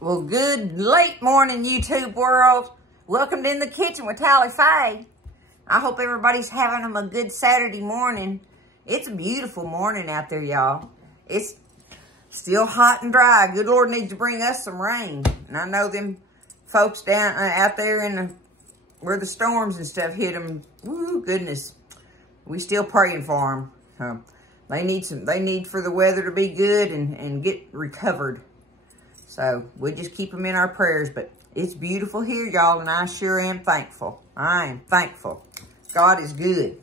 Well, good late morning, YouTube world. Welcome to In the Kitchen with Tally Faye. I hope everybody's having them a good Saturday morning. It's a beautiful morning out there, y'all. It's still hot and dry. Good Lord needs to bring us some rain. And I know them folks down out there in where the storms and stuff hit them. Woo, goodness. We still praying for them. They need for the weather to be good and get recovered. So we just keep them in our prayers. But it's beautiful here, y'all, and I sure am thankful. I am thankful. God is good.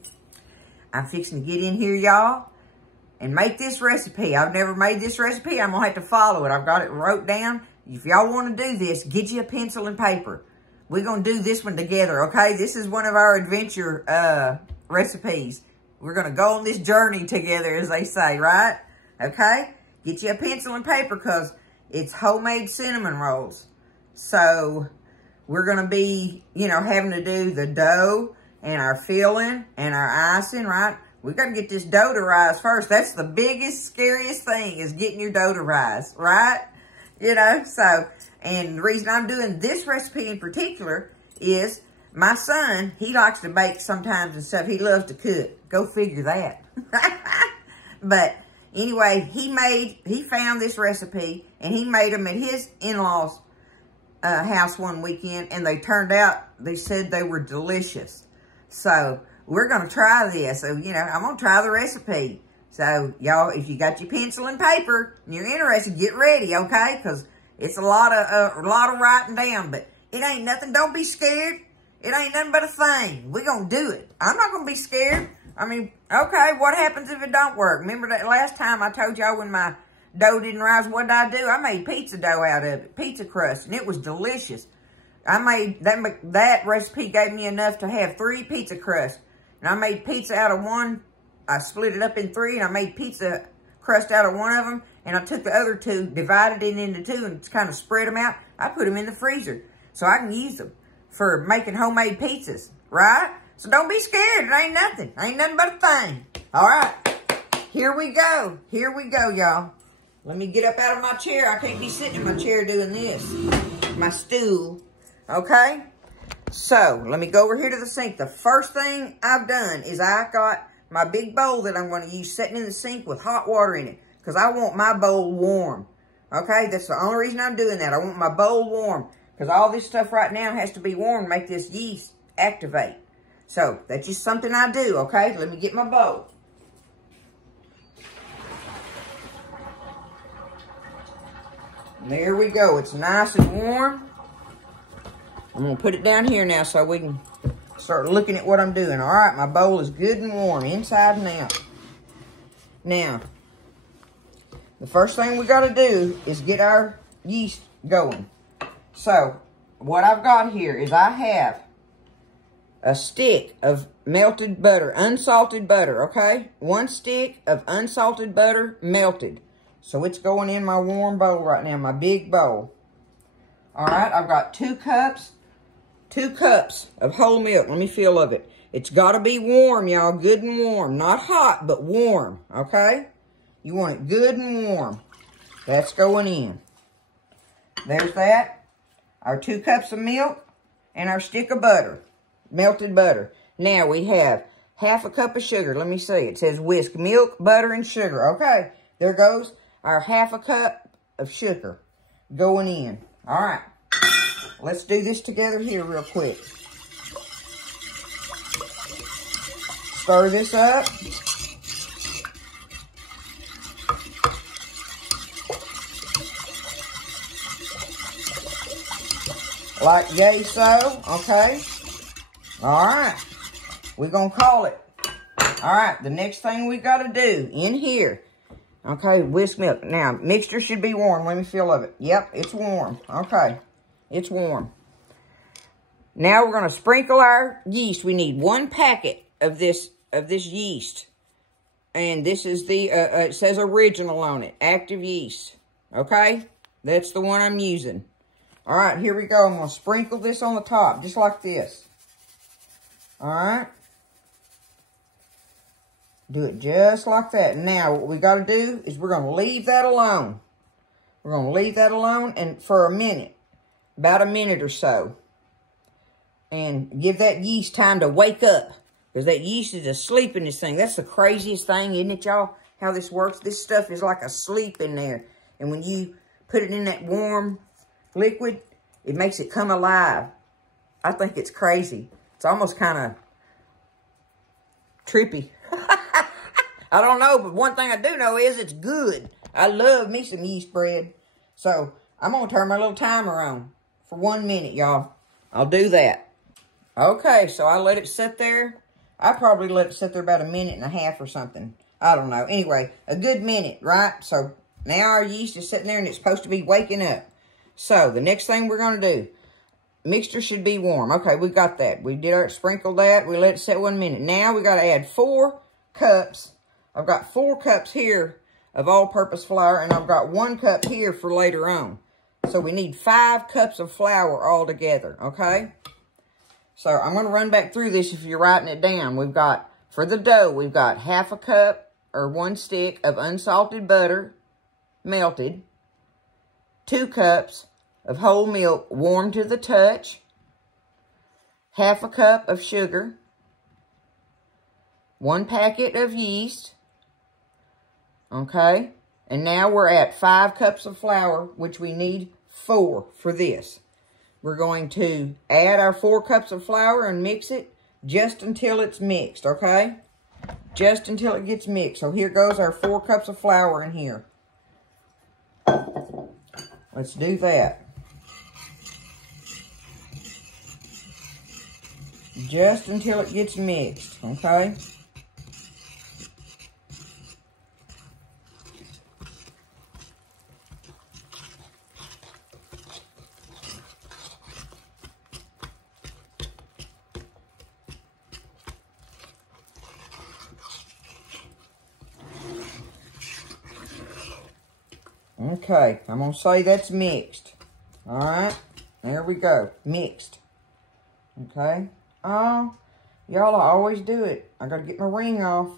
I'm fixing to get in here, y'all, and make this recipe. I've never made this recipe. I'm going to have to follow it. I've got it wrote down. If y'all want to do this, get you a pencil and paper. We're going to do this one together, okay? This is one of our adventure recipes. We're going to go on this journey together, as they say, right? Okay? Get you a pencil and paper because it's homemade cinnamon rolls. So we're going to be, having to do the dough and our filling and our icing, right? We got to get this dough to rise first. That's the biggest, scariest thing is getting your dough to rise, right? So, and the reason I'm doing this recipe in particular is my son, he likes to bake sometimes and stuff. He loves to cook. Go figure that. But anyway, he found this recipe and he made them at his in-laws' house one weekend, and they turned out, they said they were delicious. So we're going to try this. So, I'm going to try the recipe. So, y'all, if you got your pencil and paper and you're interested, get ready, okay? Because it's a lot of writing down, but it ain't nothing. Don't be scared. It ain't nothing but a thing. We're going to do it. I'm not going to be scared. I mean, okay, what happens if it don't work? Remember that last time I told y'all when my dough didn't rise, what did I do? I made pizza dough out of it, pizza crust, and it was delicious. I made, that recipe gave me enough to have 3 pizza crusts. And I made pizza out of one. I split it up in 3, and I made pizza crust out of one of them. And I took the other 2, divided it into 2, and kind of spread them out. I put them in the freezer so I can use them for making homemade pizzas, right? So don't be scared. It ain't nothing. Ain't nothing but a thing. All right. Here we go. Here we go, y'all. Let me get up out of my chair. I can't be sitting in my chair doing this. My stool. Okay? So, let me go over here to the sink. The first thing I've done is I got my big bowl that I'm going to use sitting in the sink with hot water in it. Because I want my bowl warm. Okay? That's the only reason I'm doing that. I want my bowl warm. Because all this stuff right now has to be warm to make this yeast activate. So, that's just something I do, okay? Let me get my bowl. There we go. It's nice and warm. I'm going to put it down here now so we can start looking at what I'm doing. All right, my bowl is good and warm, inside and out. Now, the first thing we got to do is get our yeast going. So, what I've got here is I have a stick of melted butter, unsalted butter, okay? 1 stick of unsalted butter melted. So it's going in my warm bowl right now, my big bowl. All right, I've got 2 cups of whole milk. Let me feel of it. It's got to be warm, y'all, good and warm. Not hot, but warm, okay? You want it good and warm. That's going in. There's that. Our 2 cups of milk and our stick of butter. Melted butter. Now we have 1/2 cup of sugar. Let me see. It says whisk milk, butter, and sugar. Okay. There goes our 1/2 cup of sugar going in. All right. Let's do this together here real quick. Stir this up. Like yay so. Okay. All right, we're going to call it. All right, the next thing we got to do in here, okay, whisk milk. Now, mixture should be warm. Let me feel of it. Yep, it's warm. Okay, it's warm. Now we're going to sprinkle our yeast. We need 1 packet of this yeast. And this is the, it says original on it, active yeast. Okay, that's the one I'm using. All right, here we go. I'm going to sprinkle this on the top, just like this. All right. Do it just like that. Now, what we got to do is we're going to leave that alone. We're going to leave that alone and for a minute, about a minute or so. And give that yeast time to wake up. Because that yeast is asleep in this thing. That's the craziest thing, isn't it, y'all? How this works. This stuff is like asleep in there. And when you put it in that warm liquid, it makes it come alive. I think it's crazy. It's almost kind of trippy. I don't know, but one thing I do know is it's good. I love me some yeast bread. So, I'm going to turn my little timer on for 1 minute, y'all. I'll do that. Okay, so I let it sit there. I probably let it sit there about a minute and a half or something. I don't know. Anyway, a good minute, right? So, now our yeast is sitting there and it's supposed to be waking up. So, the next thing we're going to do, mixture should be warm. Okay, we got that. We did our sprinkle that. We let it sit 1 minute. Now, we got to add 4 cups. I've got 4 cups here of all-purpose flour, and I've got 1 cup here for later on. So, we need 5 cups of flour altogether, okay? So, I'm going to run back through this if you're writing it down. We've got, for the dough, we've got 1/2 cup or 1 stick of unsalted butter, melted. 2 cups of whole milk, warm to the touch. 1/2 cup of sugar. 1 packet of yeast. Okay. And now we're at 5 cups of flour, which we need 4 for this. We're going to add our 4 cups of flour and mix it just until it's mixed, okay? Just until it gets mixed. So here goes our 4 cups of flour in here. Let's do that. Just until it gets mixed, okay? Okay, I'm going to say that's mixed. All right, there we go, mixed. Okay. Oh, y'all, I always do it. I got to get my ring off.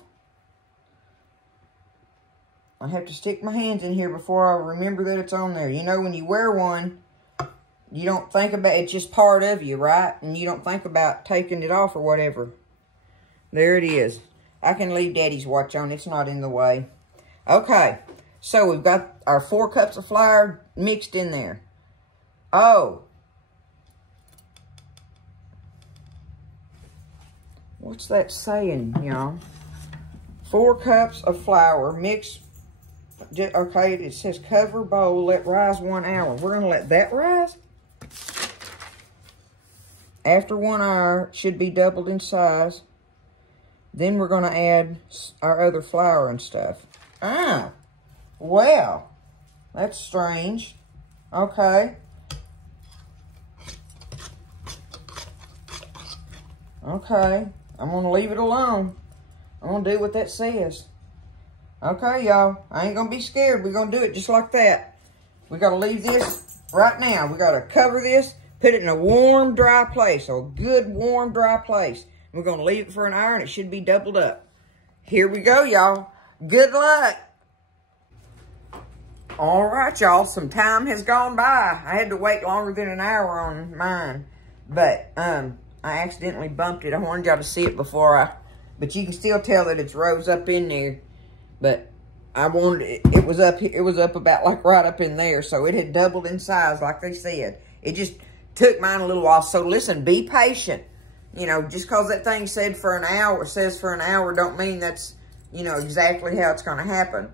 I have to stick my hands in here before I remember that it's on there. You know, when you wear one, you don't think about it. It's just part of you, right? And you don't think about taking it off or whatever. There it is. I can leave Daddy's watch on. It's not in the way. Okay. So, we've got our 4 cups of flour mixed in there. Oh. What's that saying, y'all? 4 cups of flour mixed. Okay, it says cover bowl, let rise 1 hour. We're going to let that rise. After 1 hour, it should be doubled in size. Then we're going to add our other flour and stuff. Ah. Well, that's strange. Okay. Okay. I'm going to leave it alone. I'm going to do what that says. Okay, y'all. I ain't going to be scared. We're going to do it just like that. We got to leave this right now. We got to cover this, put it in a warm, dry place. A good, warm, dry place. We're going to leave it for an hour, and it should be doubled up. Here we go, y'all. Good luck. All right, y'all, some time has gone by. I had to wait longer than an hour on mine, but I accidentally bumped it. I wanted y'all to see it before but you can still tell that it's rose up in there, but I wanted it was up about like right up in there, so it had doubled in size like they said. It just took mine a little while, so listen, be patient. You know, just because that thing says for an hour don't mean that's, you know, exactly how it's going to happen.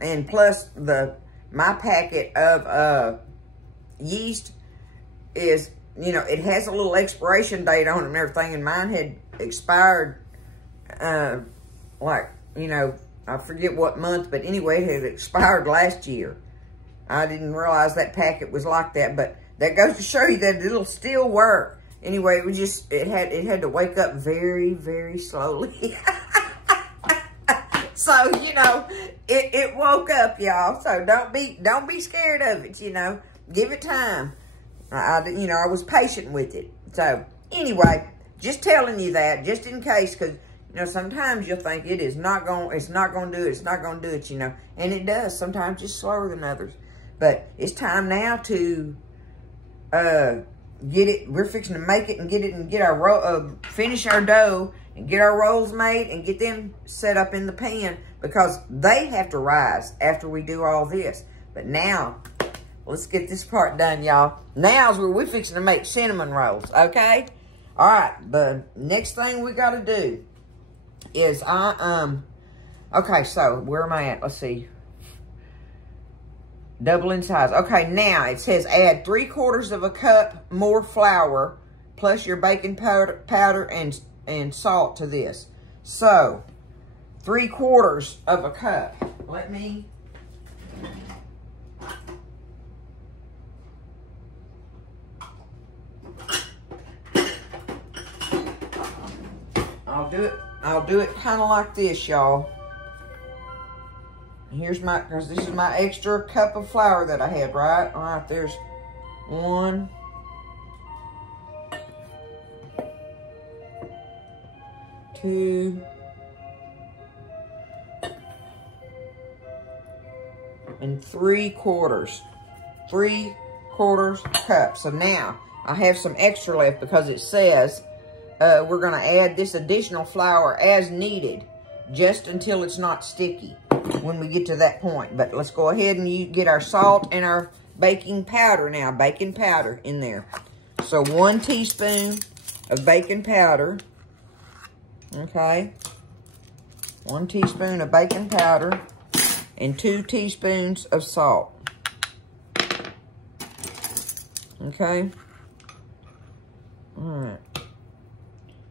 And plus, my packet of yeast is, you know, it has a little expiration date on it and everything, and mine had expired, like, you know, I forget what month, but anyway, it had expired last year. I didn't realize that packet was like that, but that goes to show you that it'll still work. Anyway, it was just, it had to wake up very, very slowly. So, you know, it woke up, y'all. So don't be scared of it, you know. Give it time. You know, I was patient with it. So, anyway, just telling you that, just in case, because, you know, sometimes you'll think it's not going to do it, you know. And it does, sometimes just slower than others. But it's time now to get it. We're fixing to make it and get our finish our dough and get our rolls made and get them set up in the pan, because they have to rise after we do all this. But now, let's get this part done, y'all. Now's where we're fixing to make cinnamon rolls, okay? All right, the next thing we got to do is okay, so where am I at? Let's see. Double in size. Okay, now it says add 3/4 of a cup more flour plus your baking powder and salt to this. So, 3/4 of a cup. Let me... I'll do it kind of like this, y'all. Here's because this is my extra cup of flour that I had, right? All right, there's 1, 2, and 3/4. 3/4 cup. So now I have some extra left because it says we're going to add this additional flour as needed, just until it's not sticky when we get to that point. But let's go ahead and get our salt and our baking powder now. Baking powder in there. So 1 teaspoon of baking powder. Okay. 1 teaspoon of baking powder and 2 teaspoons of salt. Okay. All right.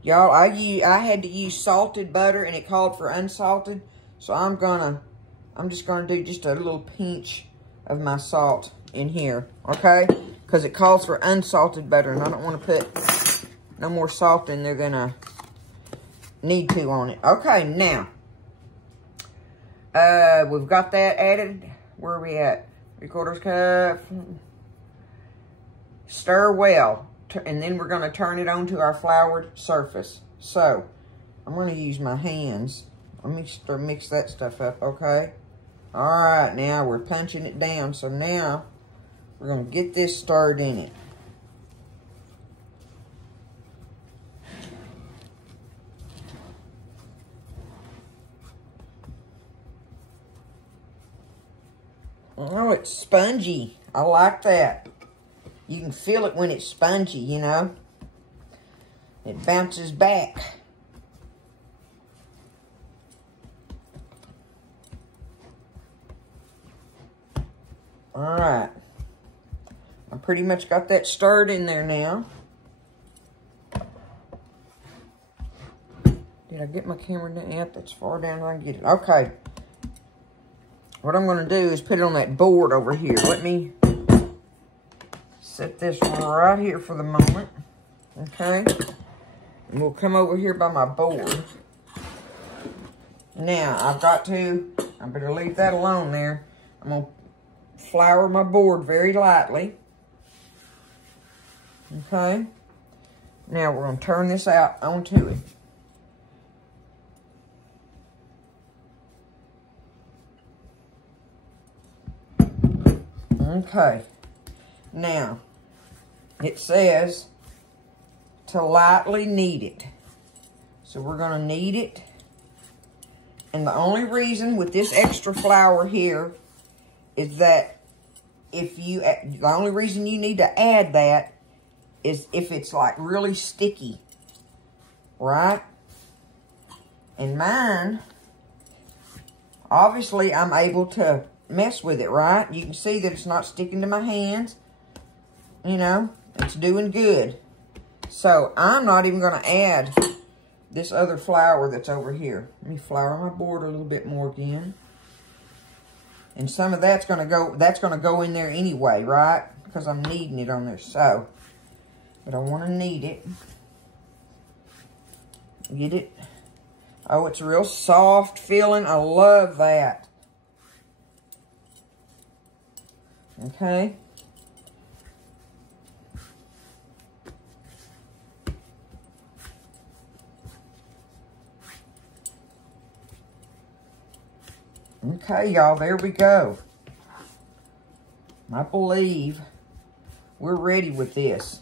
Y'all, I had to use salted butter and it called for unsalted. So I'm just gonna do just a little pinch of my salt in here, okay? Because it calls for unsalted butter and I don't want to put no more salt in there than I need to on it. Okay, now we've got that added. Where are we at? 3/4 cup. Stir well. And then we're going to turn it onto our floured surface. So, I'm going to use my hands. Let me mix that stuff up, okay? Alright, now we're punching it down. So now, we're going to get this stirred in it. Oh, it's spongy. I like that. You can feel it when it's spongy, you know. It bounces back. All right. I pretty much got that stirred in there now. Did I get my camera down? Yep, that's far down as I can get it. Okay. What I'm going to do is put it on that board over here. Let me set this right here for the moment, okay? And we'll come over here by my board. Now, I better leave that alone there. I'm going to flour my board very lightly. Okay? Now, we're going to turn this out onto it. Okay. Now, it says to lightly knead it. So we're going to knead it. And the only reason with this extra flour here is that the only reason you need to add that is if it's like really sticky. Right? And mine, obviously I'm able to mess with it, right? You can see that it's not sticking to my hands. You know, it's doing good. So, I'm not even going to add this other flour that's over here. Let me flour my board a little bit more again. And some of that's going to go in there anyway, right? Because I'm kneading it on there. So, but I want to knead it. Get it? Oh, it's a real soft feeling. I love that. Okay. Okay, y'all, there we go. I believe we're ready with this.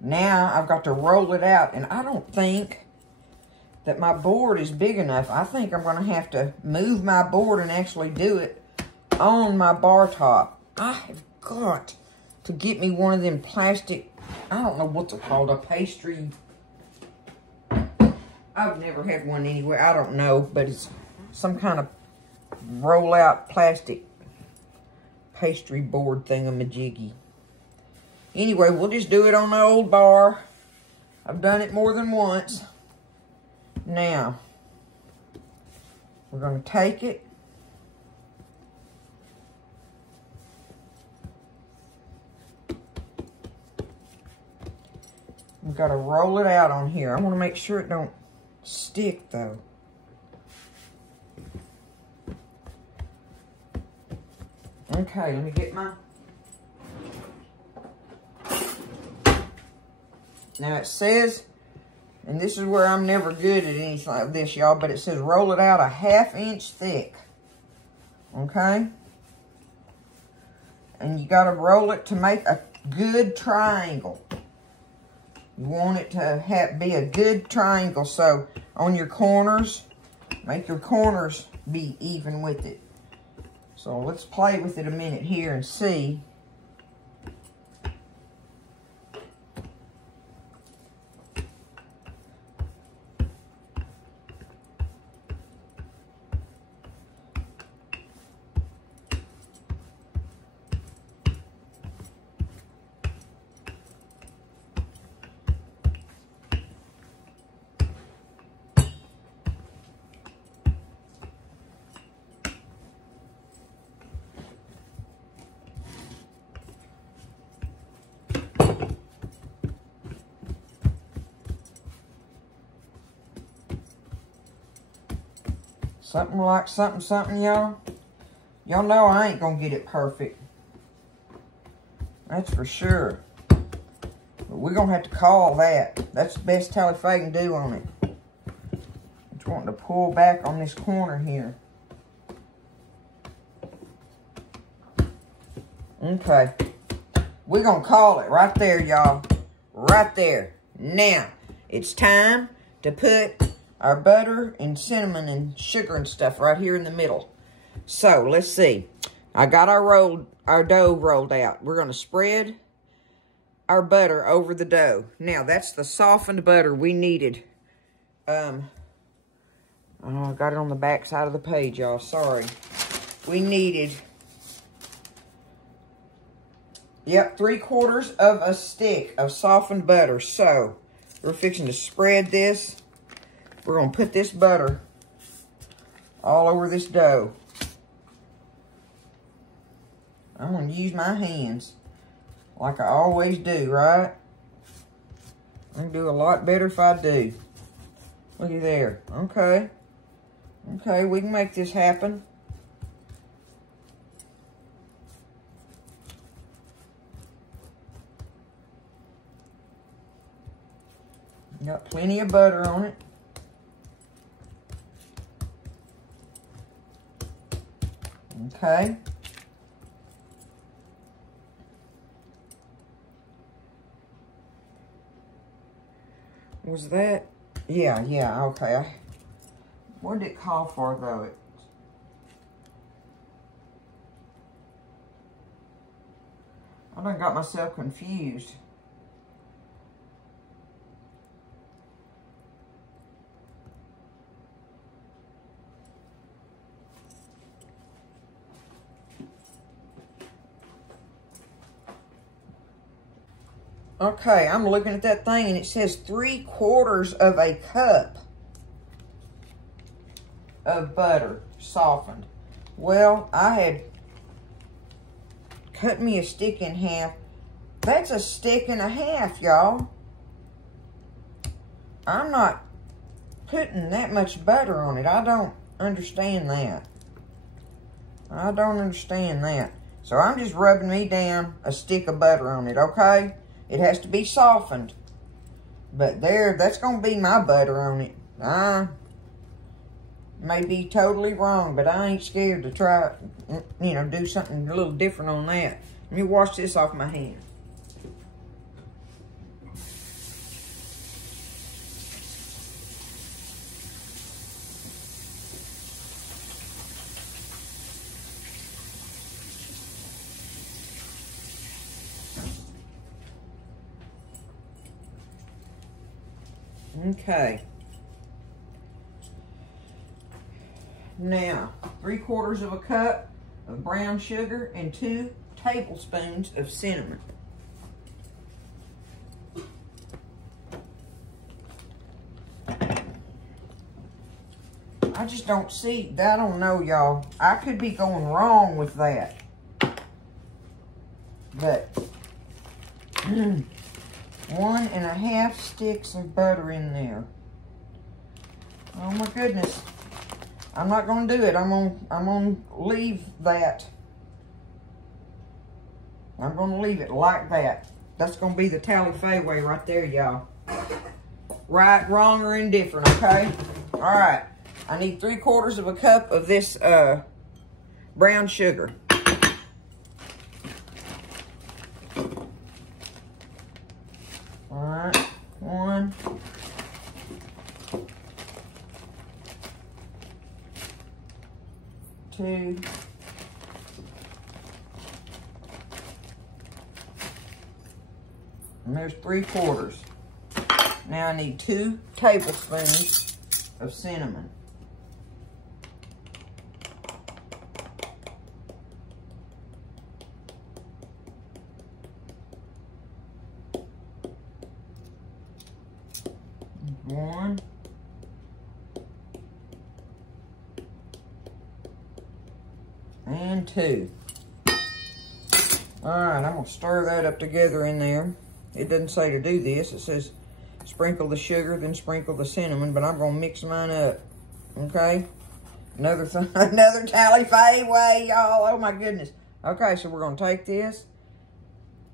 Now I've got to roll it out, and I don't think that my board is big enough. I think I'm going to have to move my board and actually do it on my bar top. I have got to get me one of them plastic, I don't know what they're called, a pastry. I've never had one anywhere. I don't know, but it's some kind of roll out plastic pastry board thingamajiggy. Anyway, we'll just do it on the old bar. I've done it more than once. Now, we're going to take it. We've got to roll it out on here. I want to make sure it don't stick, though. Okay, let me get my... Now it says, and this is where I'm never good at anything like this, y'all, but it says roll it out a 1/2 inch thick. Okay? And you got to roll it to make a good triangle. You want it to be a good triangle, so on your corners, make your corners be even with it. So let's play with it a minute here and see. Something like something, y'all. Y'all know I ain't gonna get it perfect. That's for sure. But we're gonna have to call that. That's the best Tally Faye can do on it. Just wanting to pull back on this corner here. Okay. We're gonna call it right there, y'all. Right there. Now, it's time to put our butter and cinnamon and sugar and stuff right here in the middle. So, let's see. I got our dough rolled out. We're going to spread our butter over the dough. Now, that's the softened butter we needed. Oh, I got it on the back side of the page, y'all. Sorry. We needed, yep, 3/4 of a stick of softened butter. So, we're fixing to spread this. We're going to put this butter all over this dough. I'm going to use my hands like I always do, right? I'm going to do a lot better if I do. Look at there. Okay. Okay, we can make this happen. Got plenty of butter on it. Okay. Was that? Yeah, okay. What did it call for, though? I done got myself confused. Okay, I'm looking at that thing and it says 3/4 of a cup of butter softened. Well, I had cut me a stick in half. That's 1.5 sticks, y'all. I'm not putting that much butter on it. I don't understand that. I don't understand that. So I'm just rubbing me down a stick of butter on it, okay? It has to be softened. But there, that's going to be my butter on it. I may be totally wrong, but I ain't scared to try, you know, do something a little different on that. Let me wash this off my hand. Okay. Now, 3/4 of a cup of brown sugar and 2 tablespoons of cinnamon. I just don't see, I don't know, y'all. I could be going wrong with that. But 1.5 sticks of butter in there. Oh my goodness. I'm not gonna do it. I'm gonna leave that. I'm gonna leave it like that. That's gonna be the Tally-Fay way right there, y'all. Right, wrong, or indifferent, okay? All right. I need 3/4 of a cup of this brown sugar. All right, 1, 2, and there's 3/4. Now I need 2 tablespoons of cinnamon. One. And 2. All right, I'm gonna stir that up together in there. It doesn't say to do this. It says sprinkle the sugar, then sprinkle the cinnamon, but I'm gonna mix mine up, okay? Another Tally-Fay way, y'all. Oh my goodness. Okay, so we're gonna take this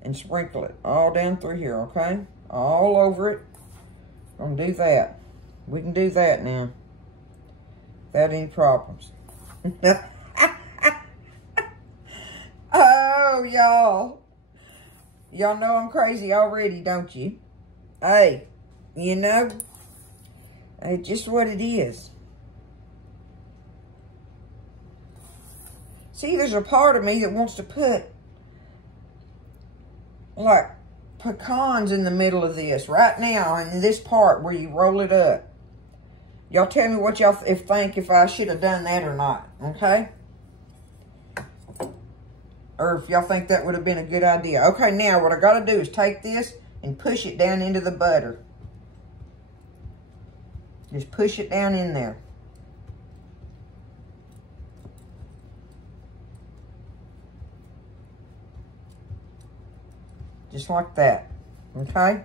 and sprinkle it all down through here, okay? All over it. Gonna do that. We can do that now without any problems. Oh, y'all. Y'all know I'm crazy already, don't you? Hey, you know, it's just what it is. See, there's a part of me that wants to put, like, pecans in the middle of this right now, in this part where you roll it up. Y'all tell me what y'all think if I should have done that or not, okay? Or if y'all think that would have been a good idea. Okay, now what I got to do is take this and push it down into the butter. Just push it down in there. Just like that. Okay?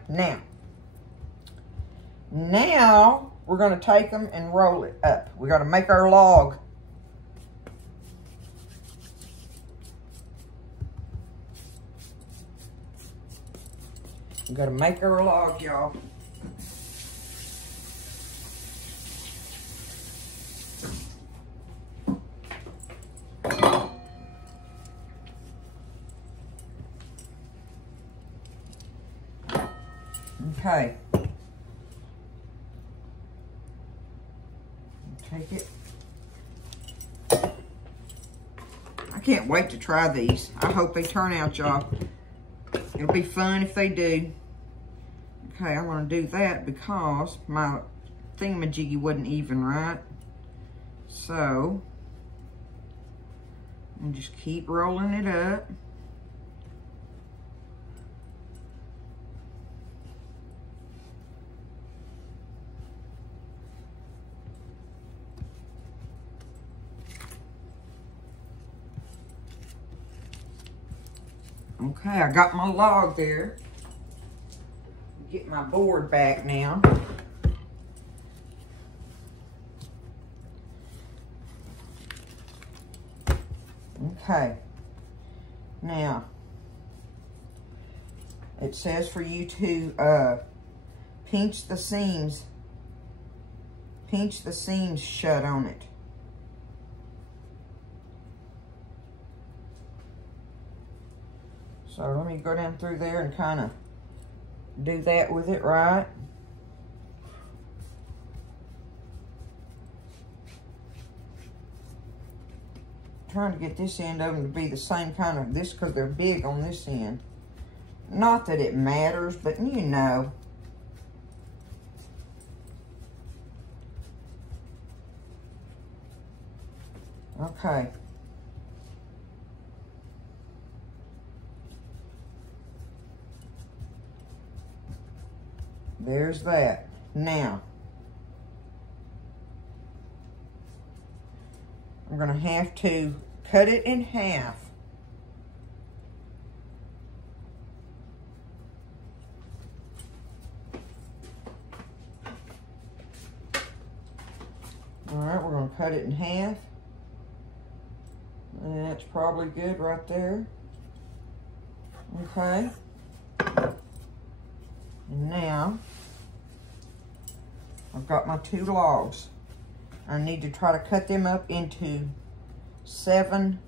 Now we're going to take them and roll it up. We got to make our log. We got to make our log, y'all. Okay. Take it. I can't wait to try these. I hope they turn out, y'all. It'll be fun if they do. Okay, I'm going to do that because my thingamajiggy wasn't even right. So, I'm just keep rolling it up. Okay, I got my log there. Get my board back now. Okay. Now, it says for you to pinch the seams pinch the seams shut on it. So let me go down through there and kind of do that with it, right? Trying to get this end of them to be the same kind of this, because they're big on this end. Not that it matters, but you know. Okay. There's that. Now, I'm going to have to cut it in half. All right, we're going to cut it in half. That's probably good right there. Okay. And now, I've got my 2 logs. I need to try to cut them up into seven.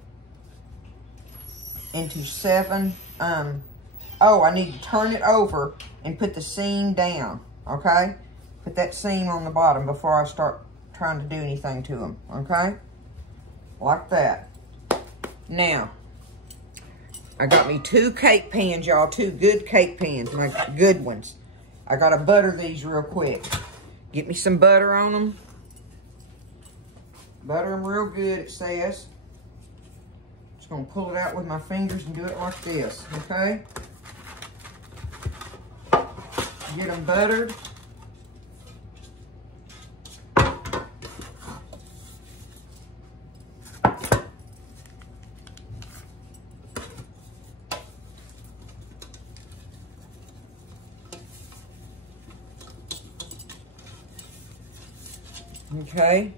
Oh, I need to turn it over and put the seam down, okay? Put that seam on the bottom before I start trying to do anything to them, okay? Like that. Now, I got me 2 cake pans, y'all. 2 good cake pans, my good ones. I gotta butter these real quick. Get me some butter on them. Butter them real good, it says. Just gonna pull it out with my fingers and do it like this, okay? Get them buttered. Okay,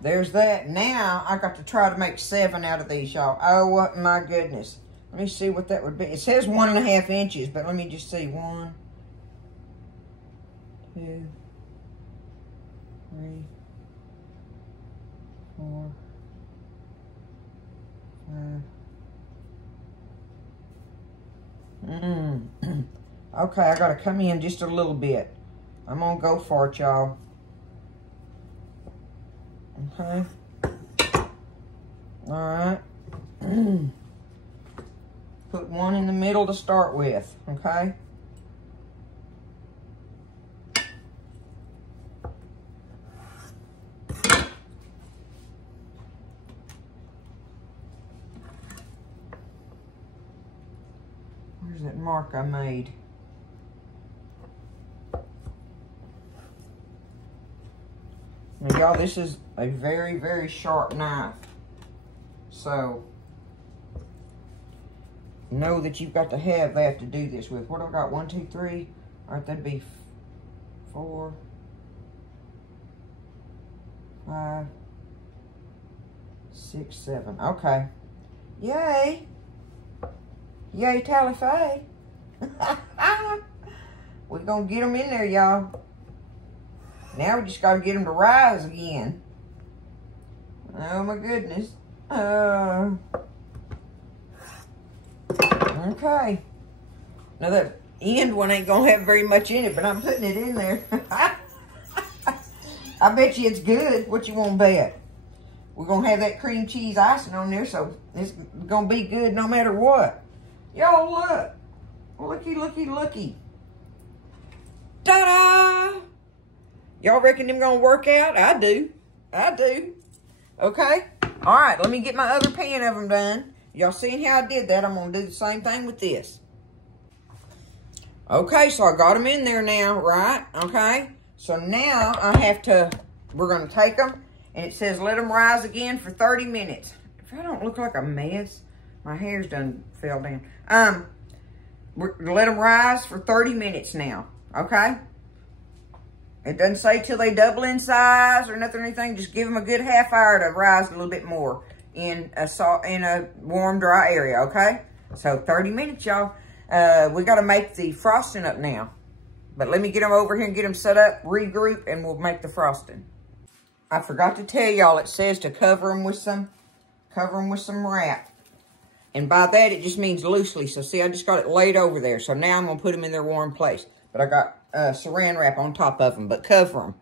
there's that. Now, I got to try to make 7 out of these, y'all. Oh, what my goodness. Let me see what that would be. It says 1.5 inches, but let me just see. 1, 2, 3, 4, 5. Okay, I got to come in just a little bit. I'm going to go for it, y'all. Okay. All right. Put 1 in the middle to start with, okay? Where's that mark I made? Now, y'all, this is a very, very sharp knife. So, know that you've got to have that to do this with. What do I got? 1, 2, 3. All right, that'd be 4, 5, 6, 7. Okay. Yay. Yay, Tally Faye. We're going to get them in there, y'all. Now we just got to get them to rise again. Oh, my goodness. Okay. Now, that end one ain't going to have very much in it, but I'm putting it in there. I bet you it's good. What you want to bet? We're going to have that cream cheese icing on there, so it's going to be good no matter what. Y'all, look. Looky, looky, looky. Ta-da! Y'all reckon them gonna work out? I do. I do. Okay? All right, let me get my other pan of them done. Y'all seen how I did that? I'm gonna do the same thing with this. Okay, so I got them in there now, right? Okay? So now I have to, we're gonna take them, and it says let them rise again for 30 minutes. If I don't look like a mess, my hair's done fell down. Let them rise for 30 minutes now, okay? It doesn't say till they double in size or nothing or anything. Just give them a good half hour to rise a little bit more in a warm, dry area, okay? So 30 minutes, y'all. We got to make the frosting up now. But let me get them over here and get them set up, regroup, and we'll make the frosting. I forgot to tell y'all, it says to cover them with some wrap. And by that, it just means loosely. So see, I just got it laid over there. So now I'm going to put them in their warm place. But I got saran wrap on top of them, but cover them.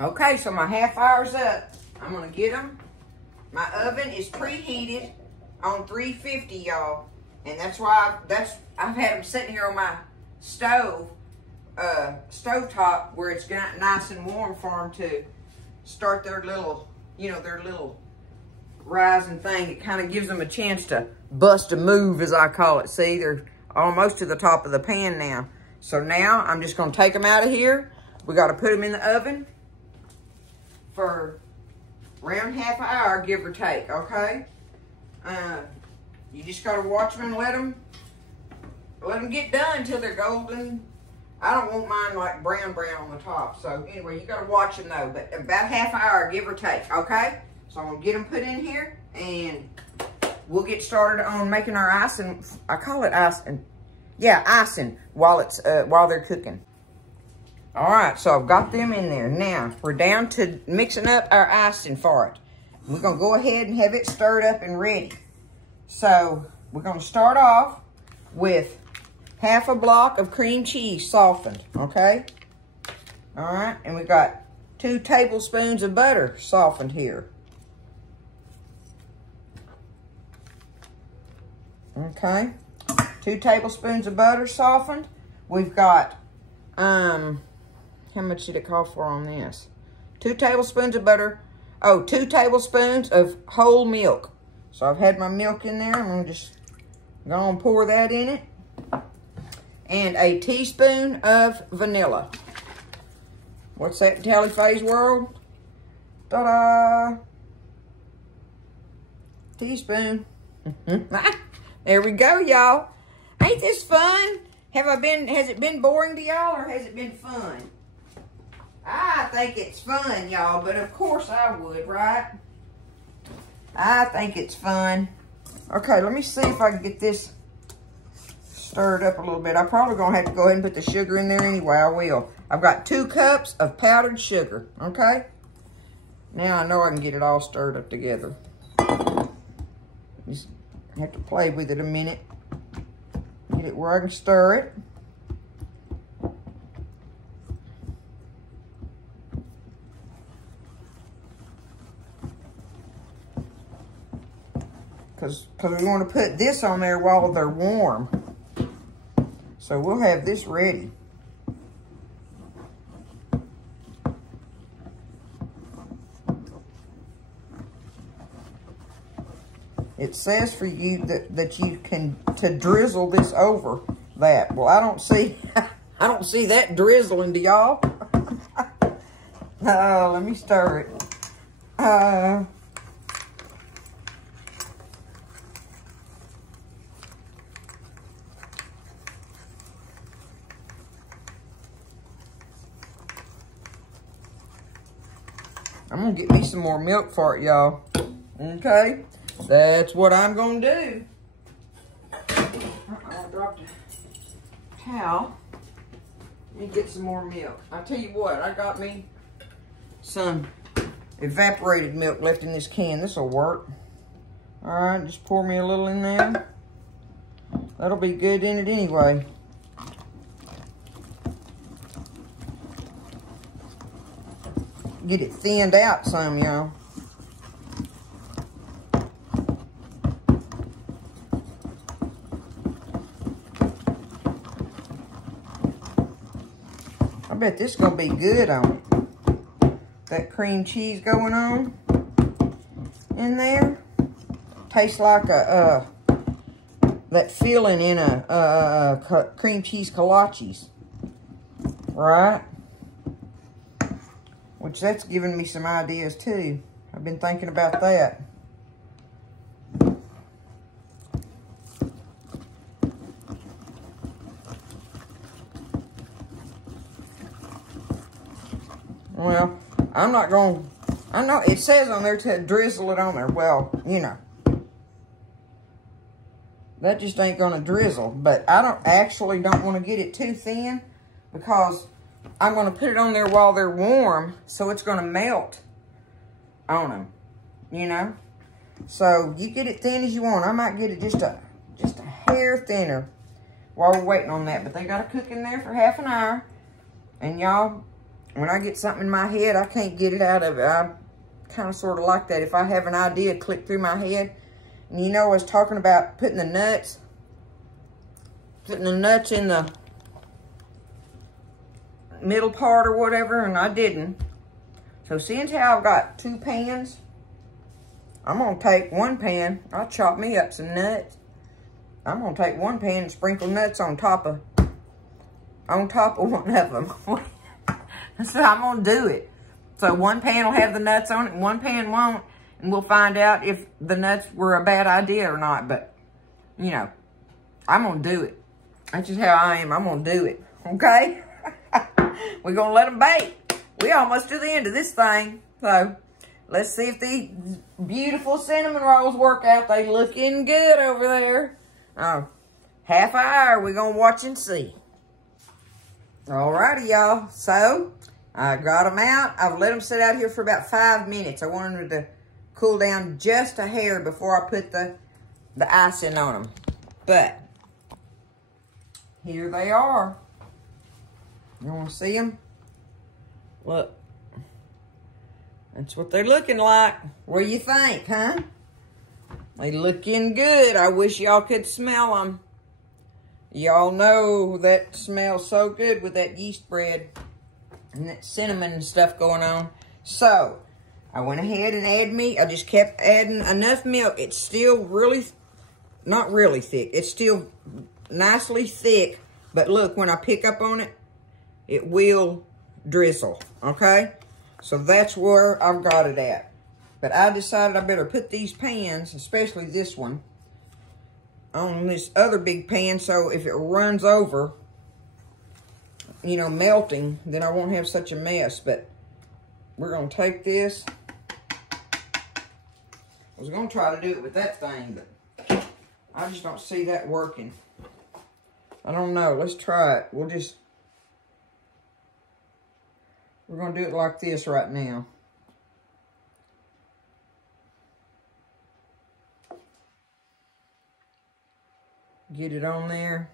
Okay, so my half hour's up. I'm going to get them. My oven is preheated on 350, y'all. And that's why I've had them sitting here on my stove top where it's got nice and warm for them to start their little, their little rising thing. It kind of gives them a chance to bust a move, as I call it. See, they're almost to the top of the pan now. So now I'm just going to take them out of here. We got to put them in the oven for around half an hour, give or take, okay? You just got to watch them and let them get done until they're golden. I don't want mine like brown on the top. So anyway, you got to watch them though, but about half an hour, give or take, okay? So I'm going to get them put in here, and we'll get started on making our icing. I call it icing. Yeah, icing while they're cooking. All right, so I've got them in there. Now, we're down to mixing up our icing for it. We're going to go ahead and have it stirred up and ready. So, we're going to start off with half a block of cream cheese softened, okay? All right, and we got 2 tablespoons of butter softened here. Okay, 2 tablespoons of butter softened. We've got, how much did it call for on this? 2 tablespoons of butter. Oh, 2 tablespoons of whole milk. So I've had my milk in there. I'm going to just go and pour that in it. And a teaspoon of vanilla. What's that, Tally Faye's World? Ta-da! Teaspoon. There we go, y'all. Ain't this fun? Has it been boring to y'all, or has it been fun? I think it's fun, y'all, but of course I would, right? I think it's fun. Okay, let me see if I can get this stirred up a little bit. I'm probably going to have to go ahead and put the sugar in there anyway. I will. I've got 2 cups of powdered sugar, okay? Now I know I can get it all stirred up together. Just have to play with it a minute. Get it where I can stir it. Because we want to put this on there while they're warm. So we'll have this ready. It says for you that you can to drizzle this over that. Well, I don't see that drizzling to y'all. Let me stir it. I'm going to get me some more milk for it, y'all. Okay? That's what I'm going to do. I dropped a towel. Let me get some more milk. I tell you what, I got me some evaporated milk left in this can. This will work. All right, just pour me a little in there. That'll be good in it anyway. Get it thinned out some, y'all. I bet this is going to be good on it. That cream cheese going on in there. Tastes like that filling in a cream cheese kolaches. Right? Which that's giving me some ideas too. I've been thinking about that. Well, I know it says on there to drizzle it on there. Well, you know. That just ain't gonna drizzle. But I don't want to get it too thin, because I'm going to put it on there while they're warm, so it's going to melt on them, you know. So you get it thin as you want. I might get it just a hair thinner while we're waiting on that. But they got to cook in there for half an hour. And y'all, when I get something in my head, I can't get it out of it. I kind of sort of like that. If I have an idea click through my head. And you know, I was talking about putting the nuts in the middle part or whatever, and I didn't. So seeing how I've got 2 pans, I'm going to take 1 pan. I'll chop me up some nuts. I'm going to take 1 pan and sprinkle nuts on top of one of them. So I'm going to do it. So 1 pan will have the nuts on it and 1 pan won't. And we'll find out if the nuts were a bad idea or not. But, you know, I'm going to do it. That's just how I am. I'm going to do it. Okay? We're going to let them bake. We almost to the end of this thing. So, let's see if the beautiful cinnamon rolls work out. They looking good over there. Oh, half an hour. We're going to watch and see. Alrighty, y'all. So, I got them out. I've let them sit out here for about 5 minutes. I wanted them to cool down just a hair before I put the icing on them. But, here they are. You want to see them? Look. That's what they're looking like. What do you think, huh? They looking good. I wish y'all could smell them. Y'all know that smells so good with that yeast bread and that cinnamon and stuff going on. So, I went ahead and I just kept adding enough milk. It's still really, not really thick. It's still nicely thick. But look, when I pick up on it, it will drizzle, okay? So that's where I've got it at. But I decided I better put these pans, especially this one, on this other big pan, so if it runs over, you know, melting, then I won't have such a mess. But we're going to take this. I was going to try to do it with that thing, but I just don't see that working. I don't know. Let's try it. We're going to do it like this right now. Get it on there.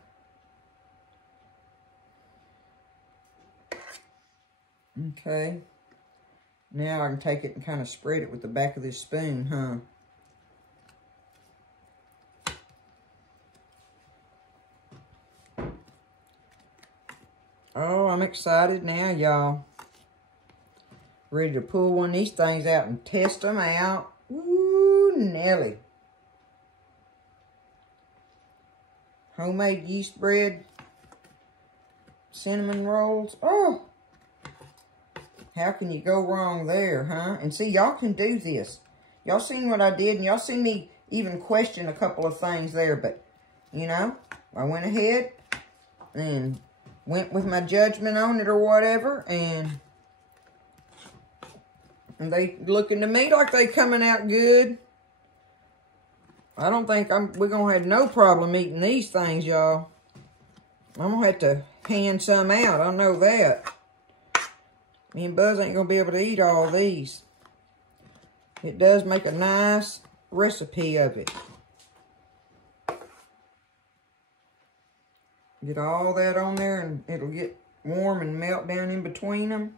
Okay. Now I can take it and kind of spread it with the back of this spoon, huh? Oh, I'm excited now, y'all. Ready to pull one of these things out and test them out. Woo, Nelly. Homemade yeast bread. Cinnamon rolls. Oh! How can you go wrong there, huh? And see, y'all can do this. Y'all seen what I did, and y'all seen me even question a couple of things there. But, you know, I went ahead and went with my judgment on it or whatever, and they looking to me like they coming out good. I don't think we're going to have no problem eating these things, y'all. I'm going to have to hand some out. I know that. Me and Buzz ain't going to be able to eat all these. It does make a nice recipe of it. Get all that on there and it'll get warm and melt down in between them.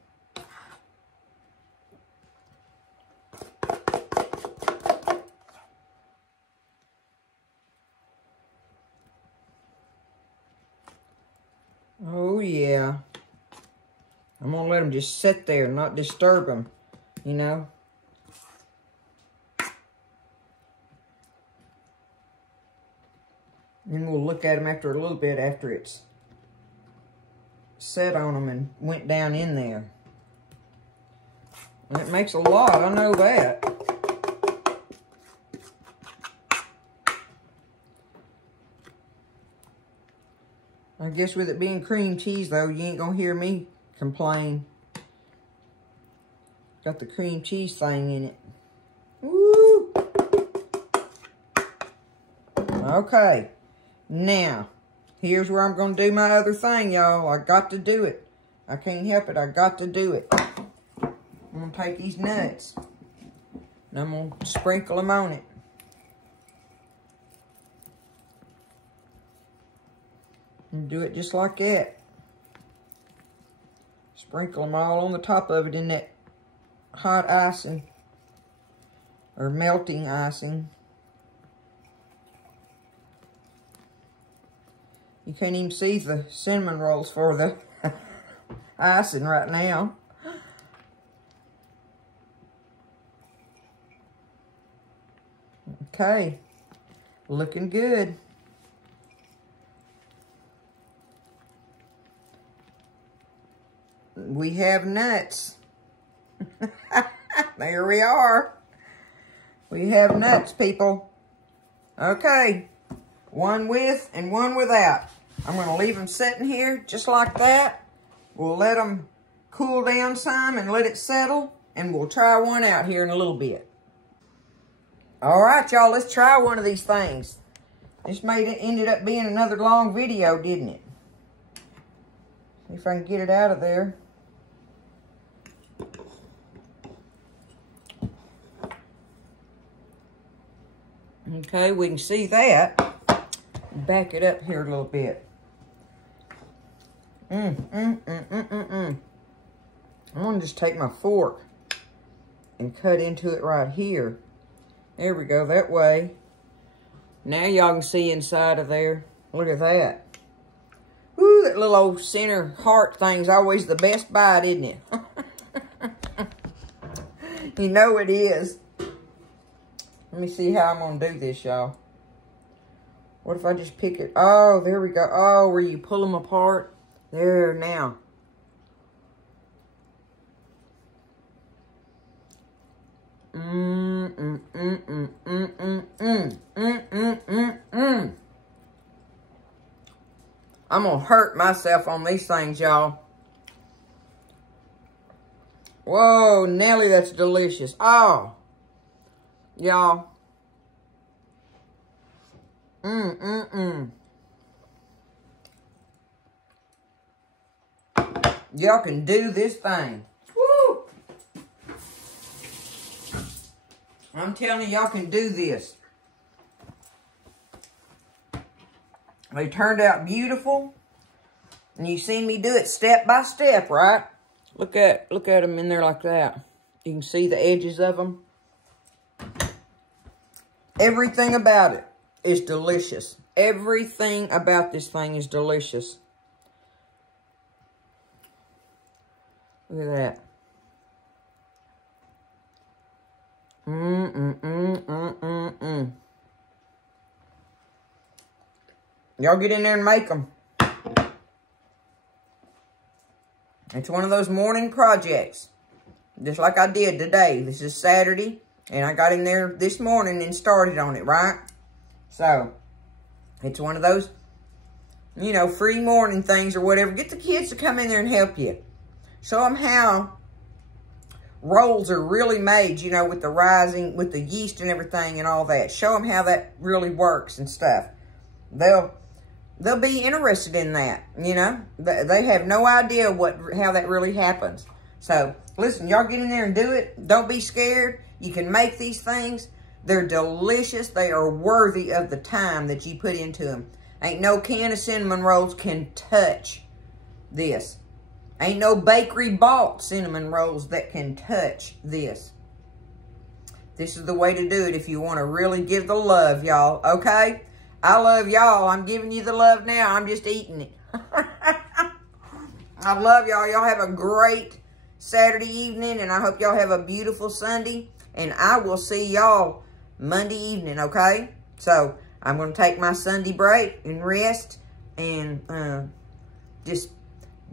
Oh, yeah. I'm going to let them just sit there and not disturb them, you know. Then we'll look at them after a little bit after it's set on them and went down in there. And it makes a lot, I know that. I guess with it being cream cheese, though, you ain't going to hear me complain. Got the cream cheese thing in it. Woo! Okay. Now, here's where I'm going to do my other thing, y'all. I got to do it. I can't help it. I got to do it. I'm going to take these nuts and I'm going to sprinkle them on it. And do it just like that. Sprinkle them all on the top of it in that hot icing or melting icing. You can't even see the cinnamon rolls for the icing right now. Okay, looking good. We have nuts. There we are. We have nuts, people. Okay, one with and one without. I'm going to leave them sitting here just like that. We'll let them cool down some and let it settle, and we'll try one out here in a little bit. All right, y'all, let's try one of these things. This ended up being another long video, didn't it? See if I can get it out of there. Okay, we can see that. Back it up here a little bit. I'm going to just take my fork and cut into it right here. There we go, that way. Now y'all can see inside of there. Look at that. Woo, that little old center heart thing's always the best bite, isn't it? You know it is. Let me see how I'm going to do this, y'all. What if I just pick it? Oh, there we go. Oh, where you pull them apart. There, now. I'm going to hurt myself on these things, y'all. Whoa, Nelly, that's delicious. Oh, y'all. Y'all can do this thing. Woo! I'm telling you, y'all can do this. They turned out beautiful. And you seen me do it step by step, right? Look at them in there like that. You can see the edges of them. Everything about it is delicious. Everything about this thing is delicious. Look at that. Y'all get in there and make them. It's one of those morning projects. Just like I did today. This is Saturday. And I got in there this morning and started on it, right? So, it's one of those, you know, free morning things or whatever. Get the kids to come in there and help you. Show them how rolls are really made, you know, with the yeast and everything and all that. Show them how that really works and stuff. They'll be interested in that, you know. They have no idea how that really happens. So, listen, y'all get in there and do it. Don't be scared. You can make these things. They're delicious. They are worthy of the time that you put into them. Ain't no can of cinnamon rolls can touch this. Ain't no bakery bought cinnamon rolls that can touch this. This is the way to do it if you want to really give the love, y'all. Okay? I love y'all. I'm giving you the love now. I'm just eating it. I love y'all. Y'all have a great Saturday evening, and I hope y'all have a beautiful Sunday. And I will see y'all Monday evening, okay? So, I'm going to take my Sunday break and rest and just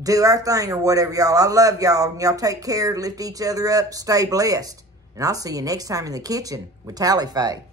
do our thing or whatever, y'all. I love y'all. Y'all take care, lift each other up, stay blessed. And I'll see you next time in the kitchen with Tally Faye.